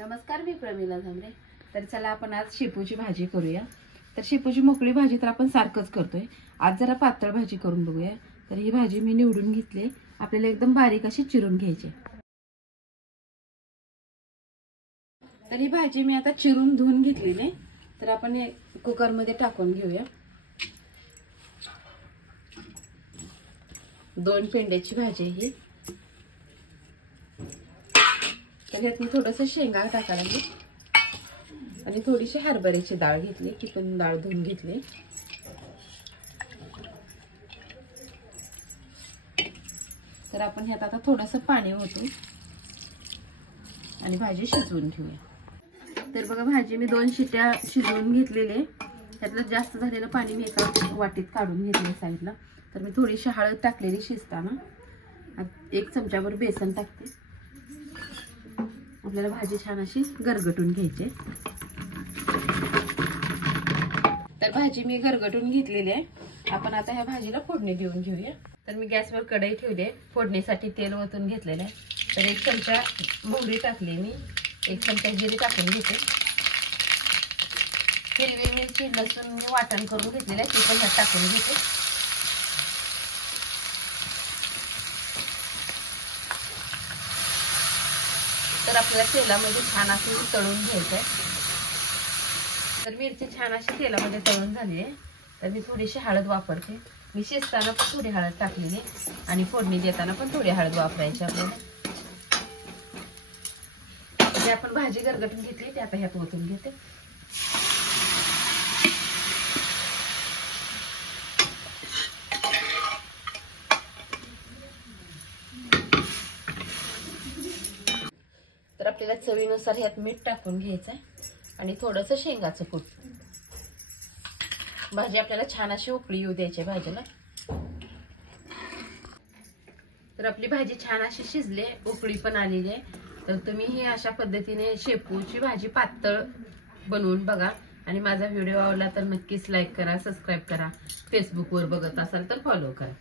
नमस्कार, मी प्रमिला झांबरे। तर चला आपण आज शेपूची भाजी करूया। तर शेपूची मोकळी भाजी तर आपण सारखंच करतोय, आज जरा पातळ भाजी करून बघूया। तर ही भाजी मी निवडून घेतली, आपल्याला एकदम बारीक अशी चिरून घ्यायची। तर ही भाजी मी आता चिरून धुवून घेतलेली आहे। तर आपण कुकर मध्ये टाकून घेऊया। 2 पेंड्याची भाजी ही। तर यात मी थोडंसं शेंगा टाकायला लागले आणि थोडीशी हरभऱ्याची डाळ घेतली, ती पण डाळ धुवून घेतली। तर आपण ह्यात आता थोडंसं पाणी ओतू आणि भाजी शिजवून घेऊया। तर बघा, भाजी मी 2 शिट्या शिजवून घेतलेले। त्यातलं जास्त झालेलं पाणी मी एका वाटीत काढून घेतले साईडला। तर मी थोडीशी हळद टाकलेली शिजताना। 1 चमचाभर बेसन टाकते। आपल्याला भाजी छान अशी गरगटून घ्यायची। तर भाजी मी गरगटून घेतलेली आहे। आपण आता ह्या भाजीला फोडणी देऊन घेऊया। तर मी गॅसवर कढई ठेवली आहे, फोडणीसाठी तेल ओतून घेतलेलं आहे। तर 1 चमचा मोहरी टाकली, मी 1 चमचा जिरे टाकून घेते। हिरवी मिरची लसूण मी वाटण करून घेतलेलं आहे, ते पण ह्यात टाकून घेते। तर आपल्याला तेलामध्ये छान अशी तळून घ्यायचं आहे। तर मिरची छान अशी तेलामध्ये तळून झाली आहे। तर मी थोडीशी हळद वापरते। मी शिजताना पण थोडी हळद टाकलेली आणि फोडणी देताना पण थोडी हळद वापरायची आपल्याला। जे आपण भाजी गरगटून घेतली ते आता ह्यात ओतून घेते। तर आपल्याला चवीनुसार ह्यात मीठ टाकून घ्यायचं आहे आणि थोडंसं शेंगाचं कूट। भाजी आपल्याला छान अशी उकळी येऊ द्यायची भाजीला। तर आपली भाजी छान अशी शिजली, उकळी पण आलेली आहे। तर तुम्ही ही अशा पद्धतीने शेपूची भाजी पातळ बनवून बघा आणि माझा व्हिडिओ आवडला तर नक्कीच लाईक करा, सबस्क्राईब करा। फेसबुकवर बघत असाल तर फॉलो करा।